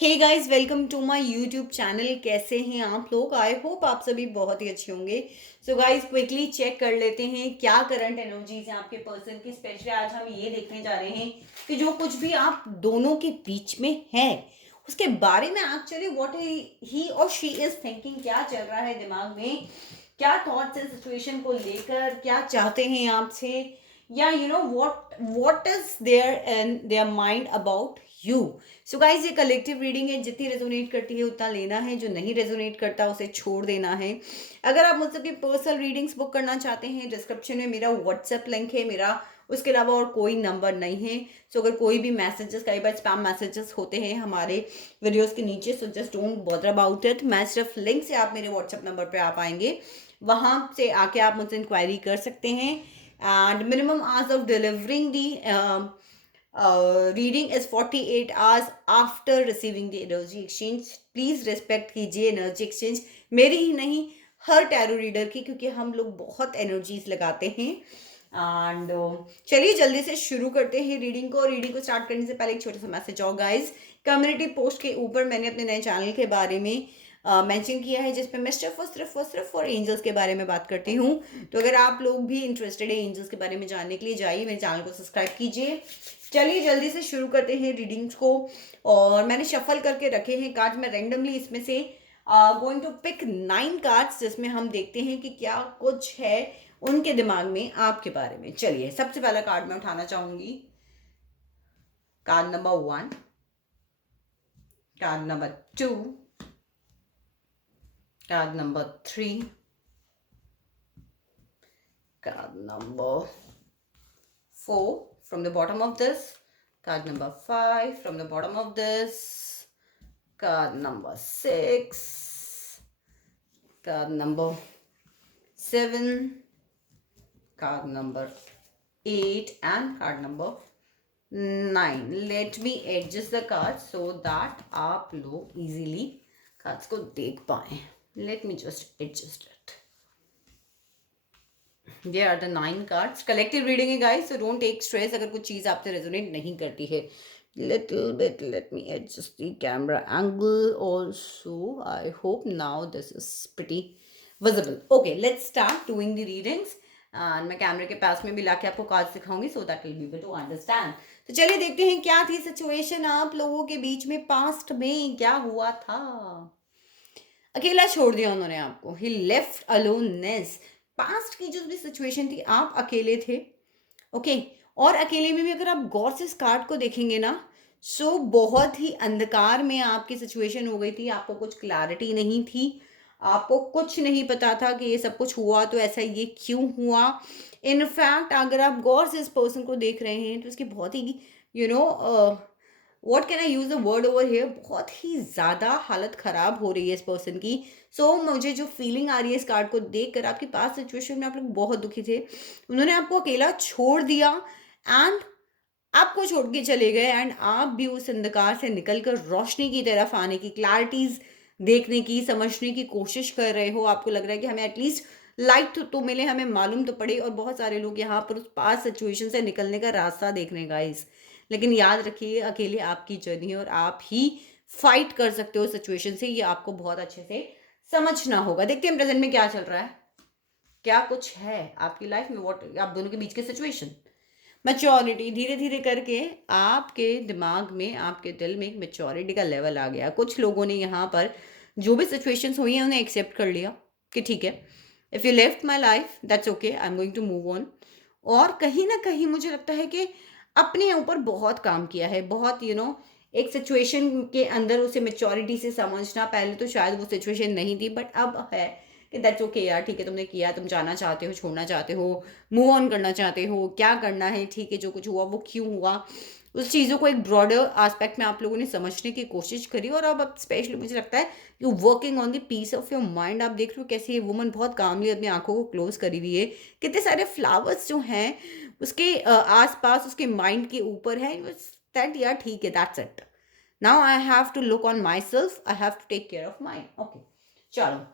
Hey guys, welcome to my YouTube channel. कैसे हैं आप लोग? आई होप आप सभी बहुत ही अच्छे होंगे। सो गाइस, क्विकली चेक कर लेते हैं क्या करंट एनर्जीज हैं आपके पर्सन की। स्पेशली आज हम ये देखने जा रहे हैं कि जो कुछ भी आप दोनों के बीच में है उसके बारे में एक्चुअली व्हाट ही और शी इज थिंकिंग। क्या चल रहा है दिमाग में, क्या थॉट्स है सिचुएशन को लेकर, क्या चाहते हैं आपसे, या what is there in there mind about you. So guys, ये कलेक्टिव रीडिंग है। जितनी रेजोनेट करती है उतना लेना है, जो नहीं रेजोनेट करता उसे छोड़ देना है। अगर आप मुझसे अपनी पर्सनल रीडिंग्स बुक करना चाहते हैं, डिस्क्रिप्शन में मेरा व्हाट्सएप लिंक है। मेरा उसके अलावा और कोई नंबर नहीं है। सो अगर कोई भी मैसेजेस, कई बार स्पैम मैसेजेस होते हैं हमारे वीडियोस के नीचे, so just don't bother about it. मैं सिर्फ लिंक से आप मेरे व्हाट्सएप नंबर पर आ पाएंगे, वहां से आके आप मुझसे इंक्वायरी कर सकते हैं। And minimum hours of delivering the reading is 48 hours after receiving the energy exchange. Please respect कीजिए एनर्जी एक्सचेंज, मेरी ही नहीं हर टैरो रीडर की, क्योंकि हम लोग बहुत एनर्जीज लगाते हैं। एंड चलिए जल्दी से शुरू करते हैं रीडिंग को। रीडिंग को स्टार्ट करने से पहले एक छोटा सा मैसेज और गाइज, कम्युनिटी पोस्ट के ऊपर मैंने अपने नए चैनल के बारे में मेंशन किया है, जिसमें मैं सिर्फ और एंजल्स के बारे में बात करती हूँ। तो अगर आप लोग भी इंटरेस्टेड है एंजल्स के बारे में जानने के लिए, जाइए मेरे चैनल को सब्सक्राइब कीजिए। चलिए जल्दी से शुरू करते हैं रीडिंग्स को। और मैंने शफल करके रखे हैं कार्ड। मैं रेंडमली इसमें से गोइंग टू पिक 9 कार्ड्स, जिसमें हम देखते हैं कि क्या कुछ है उनके दिमाग में आपके बारे में। चलिए, सबसे पहला कार्ड मैं उठाना चाहूंगी, card number 1, card number 2, card number 3, card number 4 from the bottom of this, card number 5 from the bottom of this, card number 6, card number 7, card number 8 and card number 9. Let me adjust the cards so that आप लोग easily cards को देख पाए. Let me just adjust it. There are the 9 cards. Collective reading है guys, so don't take stress अगर कुछ चीज़ आपसे resonate नहीं करती है. Little bit, let me adjust the camera angle also. I hope now this is pretty visible. Okay, let's start doing the readings. And मैं कैमरे के पास में भी लाके आपको कार्ड्स दिखाऊंगी, so that will be able to understand. तो चलिए देखते हैं क्या थी सिचुएशन आप लोगों के बीच में, पास्ट में क्या हुआ था। अकेला छोड़ दिया उन्होंने आपको। ही लेफ्ट अलोननेस। पास्ट की जो भी सिचुएशन थी, आप अकेले थे, ओके। और अकेले में भी अगर आप गौर से इस कार्ड को देखेंगे ना, सो बहुत ही अंधकार में आपकी सिचुएशन हो गई थी। आपको कुछ क्लैरिटी नहीं थी, आपको कुछ नहीं पता था कि ये सब कुछ हुआ तो ऐसा ये क्यों हुआ। इनफैक्ट अगर आप गौर से इस पर्सन को देख रहे हैं तो इसकी बहुत ही what can I use the word over here, बहुत ही ज़्यादा हालत ख़राब हो रही है इस पर्सन की। सो मुझे जो फीलिंग आ रही है इस कार्ड को देखकर, आपकी पास सिचुएशन में आप लोग बहुत दुखी थे। उन्होंने आपको अकेला छोड़ दिया एंड आपको छोड़ के चले गए। एंड आप भी उस अंधकार से निकलकर रोशनी की तरफ आने की, क्लैरिटीज देखने की, समझने की कोशिश कर रहे हो। आपको लग रहा है कि हमें एटलीस्ट लाइट तो मिले, हमें मालूम तो पड़े। और बहुत सारे लोग यहाँ पर उस पास सिचुएशन से निकलने का रास्ता देख रहे हैं गाइस। लेकिन याद रखिए, अकेले आपकी जर्नी है और आप ही फाइट कर सकते हो सिचुएशन से। ये आपको बहुत अच्छे से समझना होगा। देखते हैं प्रेजेंट में क्या चल रहा है, क्या कुछ है आपकी लाइफ में, व्हाट आप दोनों के बीच की सिचुएशन। मैच्योरिटी, धीरे धीरे करके आपके दिमाग में, आपके दिल में एक मैच्योरिटी का लेवल आ गया। कुछ लोगों ने यहाँ पर जो भी सिचुएशंस हुई हैं उन्हें एक्सेप्ट कर लिया कि ठीक है, if you left my life that's okay, I am going to move on. और कहीं ना कहीं मुझे लगता है कि अपने ऊपर बहुत काम किया है, बहुत एक सिचुएशन के अंदर उसे मेच्योरिटी से समझना। पहले तो शायद वो सिचुएशन नहीं थी, बट अब है कि दैट्स ओके यार, ठीक है, तुमने किया, तुम जाना चाहते हो, छोड़ना चाहते हो, मूव ऑन करना चाहते हो, क्या करना है, ठीक है, जो कुछ हुआ वो क्यों हुआ, उस चीज़ों को एक ब्रॉडर एस्पेक्ट में आप लोगों ने समझने की कोशिश करी। और अब स्पेशली मुझे लगता है you working on the peace of your mind. आप देख रहे हो कैसे ये वुमन बहुत कामली अपनी आंखों को क्लोज करी हुई है। कितने सारे फ्लावर्स जो हैं उसके आसपास, उसके माइंड के ऊपर है। दैट यार ठीक है, that's it, now I have to look on my self, I have to take care of mind. Okay, चलो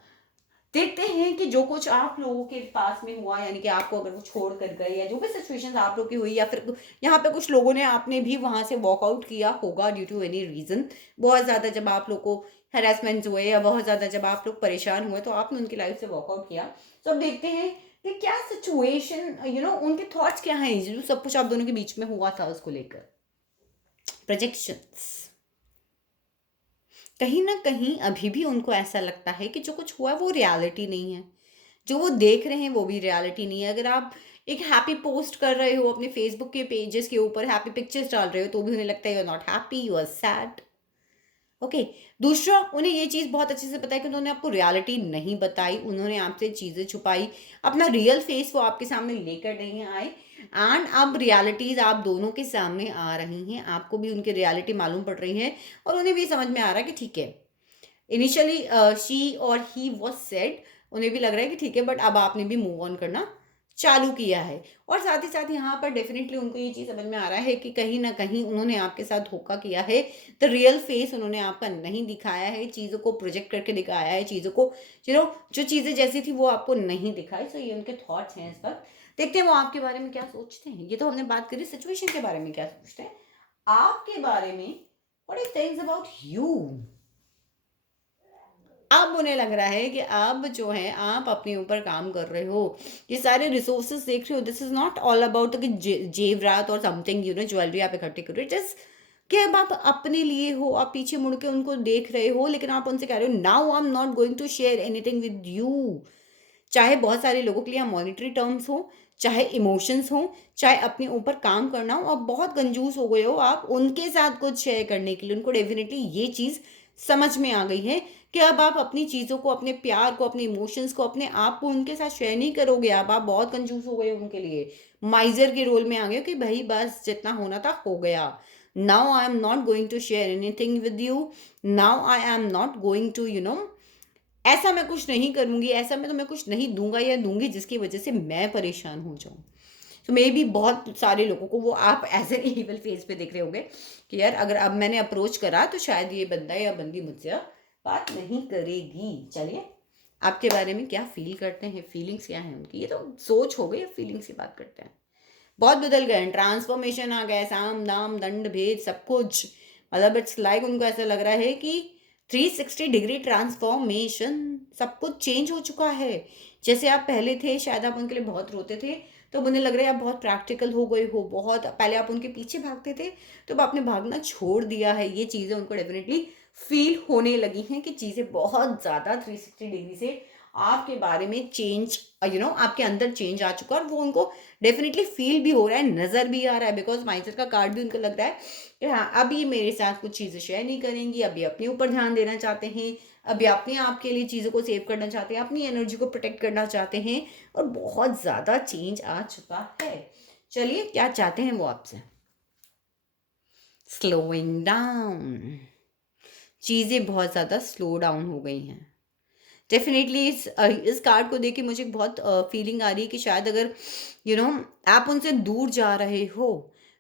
देखते हैं कि जो कुछ आप लोगों के पास में हुआ, यानी कि आपको अगर वो छोड़ कर गए, या जो भी सिचुएशंस आप लोग की हुई, या फिर यहाँ पे कुछ लोगों ने आपने भी वहां से वॉकआउट किया होगा ड्यू टू एनी रीजन। बहुत ज्यादा जब आप लोग को हेरासमेंट हुए, या बहुत ज्यादा जब आप लोग परेशान हुए, तो आपने उनकी लाइफ से वॉकआउट किया। तो अब देखते हैं कि क्या सिचुएशन, उनके थॉट्स क्या हैं, जो सब कुछ आप दोनों के बीच में हुआ था उसको लेकर। प्रोजेक्शंस, कहीं ना कहीं अभी भी उनको ऐसा लगता है कि जो कुछ हुआ है वो रियलिटी नहीं है, जो वो देख रहे हैं वो भी रियलिटी नहीं है। अगर आप एक हैप्पी पोस्ट कर रहे हो अपने फेसबुक के पेजेस के ऊपर, हैप्पी पिक्चर्स डाल रहे हो, तो भी उन्हें लगता है you are not happy, you are sad. Okay. दूसरा, उन्हें ये चीज़ बहुत अच्छे से पता है कि उन्होंने आपको रियलिटी नहीं बताई, उन्होंने आपसे चीज़ें छुपाई, अपना रियल फेस वो आपके सामने लेकर नहीं आए। एंड अब रियलिटीज आप दोनों के सामने आ रही हैं, आपको भी उनकी रियलिटी मालूम पड़ रही है, और उन्हें भी समझ में आ रहा है कि ठीक है, इनिशियली शी और ही वॉज सेड, उन्हें भी लग रहा है कि ठीक है, बट अब आपने भी मूव ऑन करना चालू किया है। और साथ ही साथ यहाँ पर डेफिनेटली उनको ये चीज़ समझ में आ रहा है कि कहीं ना कहीं उन्होंने आपके साथ धोखा किया है। द रियल फेस उन्होंने आपका नहीं दिखाया है, चीज़ों को प्रोजेक्ट करके दिखाया है, चीज़ों को जो चीज़ें जैसी थी वो आपको नहीं दिखाई। सो ये उनके थॉट्स हैं इस पर। देखते हैं वो आपके बारे में क्या सोचते हैं। ये तो हमने बात करी सिचुएशन के बारे में क्या सोचते हैं, आपके बारे में what he thinks about you. अब उन्हें लग रहा है कि अब जो है आप अपने ऊपर काम कर रहे हो, ये सारे रिसोर्सेज देख रहे हो। This is not all about कि जेवरात और समथिंग ज्वेलरी आप इकट्ठी कर रहे हो, जस्ट कि अब आप अपने लिए हो, आप पीछे मुड़ के उनको देख रहे हो, लेकिन आप उनसे कह रहे हो now I am not going to share anything with you. चाहे बहुत सारे लोगों के लिए मॉनिटरी टर्म्स हो, चाहे इमोशंस हो, चाहे अपने ऊपर काम करना हो, आप बहुत कंजूस हो गए हो आप उनके साथ कुछ शेयर करने के लिए। उनको डेफिनेटली ये चीज़ समझ में आ गई है कि अब आप अपनी चीज़ों को, अपने प्यार को, अपने इमोशंस को, अपने आप को उनके साथ शेयर नहीं करोगे। अब आप बहुत कंजूस हो गए हो उनके लिए, माइजर के रोल में आ गए हो कि भाई बस जितना होना था हो गया। Now I am not going to share anything with you, now I am not going to ऐसा मैं कुछ नहीं करूँगी, ऐसा मैं कुछ नहीं दूँगा या दूँगी जिसकी वज़ह से मैं परेशान हो जाऊँ। तो मे बी बहुत सारे लोगों को वो आप एज़ एन इविल फेस पे देख रहे होंगे कि यार अगर अब मैंने अप्रोच करा तो शायद ये बंदा या बंदी मुझसे अब बात नहीं करेगी। चलिए, आपके बारे में क्या फ़ील करते हैं, फीलिंग्स क्या हैं उनकी? ये तो सोच हो गई, अब फीलिंग्स की बात करते हैं। बहुत बदल गए हैं, ट्रांसफॉर्मेशन आ गया है, साम दाम दंड भेद सब कुछ। मतलब इट्स लाइक उनको ऐसा लग रहा है कि 360 डिग्री ट्रांसफॉर्मेशन, सब कुछ चेंज हो चुका है। जैसे आप पहले थे, शायद आप उनके लिए बहुत रोते थे, तो अब उन्हें लग रहा है आप बहुत प्रैक्टिकल हो गए हो। बहुत पहले आप उनके पीछे भागते थे, तो अब आपने भागना छोड़ दिया है। ये चीज़ें उनको डेफिनेटली फील होने लगी हैं कि चीज़ें बहुत ज़्यादा 360 डिग्री से आपके बारे में चेंज, आपके अंदर चेंज आ चुका है, और वो उनको डेफिनेटली फील भी हो रहा है, नज़र भी आ रहा है, बिकॉज माइजर का कार्ड भी उनको लग रहा है कि हाँ अब ये मेरे साथ कुछ चीज़ें शेयर नहीं करेंगी, अभी अपने ऊपर ध्यान देना चाहते हैं, अभी अपने आप के लिए चीज़ों को सेव करना चाहते हैं, अपनी एनर्जी को प्रोटेक्ट करना चाहते हैं, और बहुत ज़्यादा चेंज आ चुका है। चलिए, क्या चाहते हैं वो आपसे? स्लोइंग डाउन, चीज़ें बहुत ज़्यादा स्लो डाउन हो गई हैं। डेफिनेटली इस कार्ड को देख के मुझे बहुत फीलिंग आ रही है कि शायद अगर आप उनसे दूर जा रहे हो,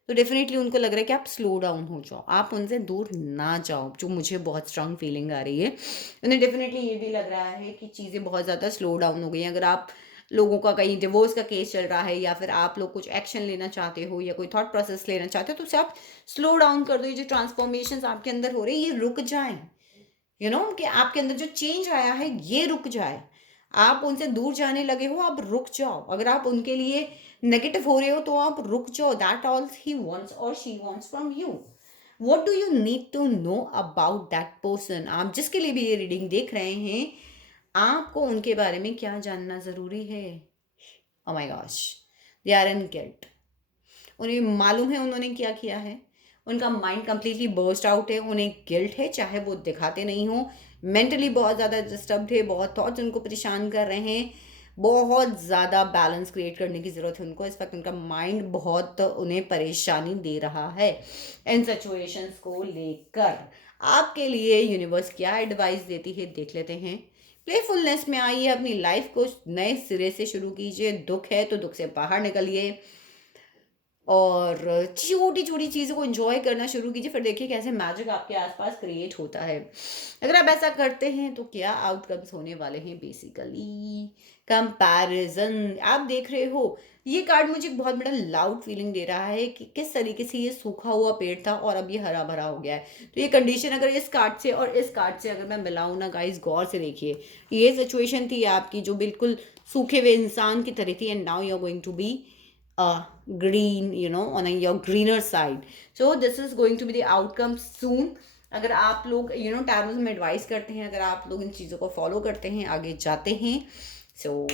तो डेफिनेटली उनको लग रहा है कि आप स्लो डाउन हो जाओ, आप उनसे दूर ना जाओ, जो मुझे बहुत स्ट्रांग फीलिंग आ रही है। उन्हें डेफिनेटली ये भी लग रहा है कि चीज़ें बहुत ज़्यादा स्लो डाउन हो गई हैं। अगर आप लोगों का कहीं डिवोर्स का केस चल रहा है, या फिर आप लोग कुछ एक्शन लेना चाहते हो, या कोई थॉट प्रोसेस लेना चाहते हो, तो उसे आप स्लो डाउन कर दो। ये जो ट्रांसफॉर्मेशन आपके अंदर हो रही है, ये रुक जाएं। कि आपके अंदर जो चेंज आया है ये रुक जाए। आप उनसे दूर जाने लगे हो, आप रुक जाओ। अगर आप उनके लिए नेगेटिव हो रहे हो, तो आप रुक जाओ। दैट ऑल ही वांट्स और she wants from you. What do you need to know about that person? आप जिसके लिए भी ये रीडिंग देख रहे हैं, आपको उनके बारे में क्या जानना ज़रूरी है? Oh my gosh, they are in guilt. उन्हें मालूम है उन्होंने क्या किया है, उनका माइंड कंप्लीटली बर्स्ट आउट है, उन्हें गिल्ट है, चाहे वो दिखाते नहीं हो। मेंटली बहुत ज़्यादा डिस्टर्ब्ड है, बहुत थॉट्स उनको परेशान कर रहे हैं, बहुत ज़्यादा बैलेंस क्रिएट करने की ज़रूरत है उनको। इस वक्त उनका माइंड बहुत उन्हें परेशानी दे रहा है इन सिचुएशंस को लेकर। आपके लिए यूनिवर्स क्या एडवाइस देती है देख लेते हैं। प्लेफुलनेस में आइए, अपनी लाइफ को नए सिरे से शुरू कीजिए। दुख है तो दुख से बाहर निकलिए। और छोटी-छोटी चीज़ों को एन्जॉय करना शुरू कीजिए, फिर देखिए कैसे मैजिक आपके आस-पास क्रिएट होता है। अगर आप ऐसा करते हैं तो क्या आउटकम्स होने वाले हैं बेसिकली कंपैरिज़न। आप देख रहे हो, ये कार्ड मुझे एक बहुत बड़ा लाउड फीलिंग दे रहा है कि किस तरीके से ये सूखा हुआ पेड़ था और अब ये हरा-भरा हो गया है। तो ये कंडीशन अगर इस कार्ड से और इस कार्ड से अगर मैं मिलाऊँ ना गाइज़, गौर से देखिए। ये सिचुएशन थी आपकी जो बिल्कुल सूखे हुए इंसान की तरह थी, and now you are going to be green, on your greener side. So this is going to be the outcome soon. अगर आप लोग टैरोस में एडवाइस करते हैं, अगर आप लोग इन चीज़ों को फॉलो करते हैं, आगे जाते हैं, सो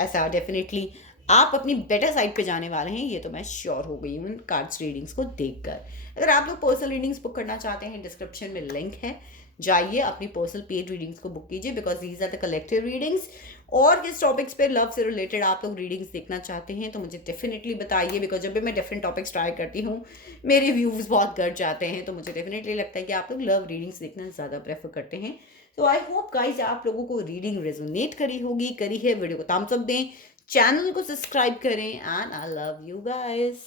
ऐसा डेफिनेटली आप अपनी बेटर साइड पे जाने वाले हैं, ये तो मैं श्योर हो गई हूँ कार्ड्स रीडिंग्स को देखकर। अगर आप लोग पर्सनल रीडिंग्स बुक करना चाहते हैं, डिस्क्रिप्शन में लिंक है, जाइए अपनी पर्सनल पेड रीडिंग्स को बुक कीजिए, because these are the collective readings. और किस टॉपिक्स पे लव से रिलेटेड आप लोग रीडिंग्स देखना चाहते हैं तो मुझे डेफिनेटली बताइए, बिकॉज जब भी मैं डिफरेंट टॉपिक्स ट्राई करती हूँ मेरे व्यूज़ बहुत घट जाते हैं, तो मुझे डेफिनेटली लगता है कि आप लोग लव रीडिंग्स देखना ज़्यादा प्रेफर करते हैं। तो आई होप गाइज आप लोगों को रीडिंग रेजोनेट करी होगी, करी है। वीडियो को थम्स अप दें, चैनल को सब्सक्राइब करें, and I love you guys.